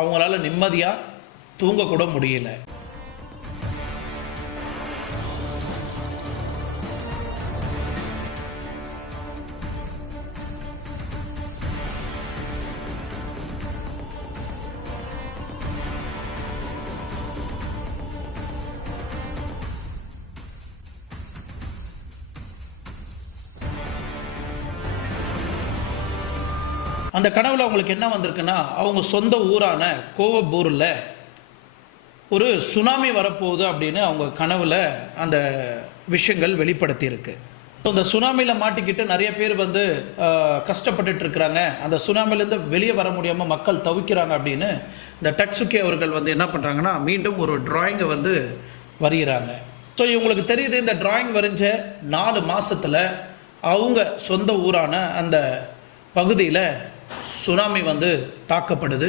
அவங்களால நிம்மதியாக தூங்கக்கூட முடியல. அந்த கனவுல அவங்களுக்கு என்ன வந்திருக்குன்னா, அவங்க சொந்த ஊரான கோவபூரில் ஒரு சுனாமி வரப்போகுது அப்படின்னு அவங்க கனவுல அந்த விஷயங்கள் வெளிப்படுத்தியிருக்கு. அந்த சுனாமியில் மாட்டிக்கிட்டு நிறைய பேர் வந்து கஷ்டப்பட்டுட்டு இருக்கிறாங்க, அந்த சுனாமிலேருந்து வெளியே வர முடியாமல் மக்கள் தவிக்கிறாங்க அப்படின்னு இந்த டக்சுகி அவர்கள் வந்து என்ன பண்ணுறாங்கன்னா, மீண்டும் ஒரு டிராயிங்கை வந்து வரைகிறாங்க. ஸோ இவங்களுக்கு தெரியுது, இந்த டிராயிங் வரைஞ்ச 4 மாதத்தில் அவங்க சொந்த ஊரான அந்த பகுதியில் சுனாமி வந்து தாக்கப்படுது.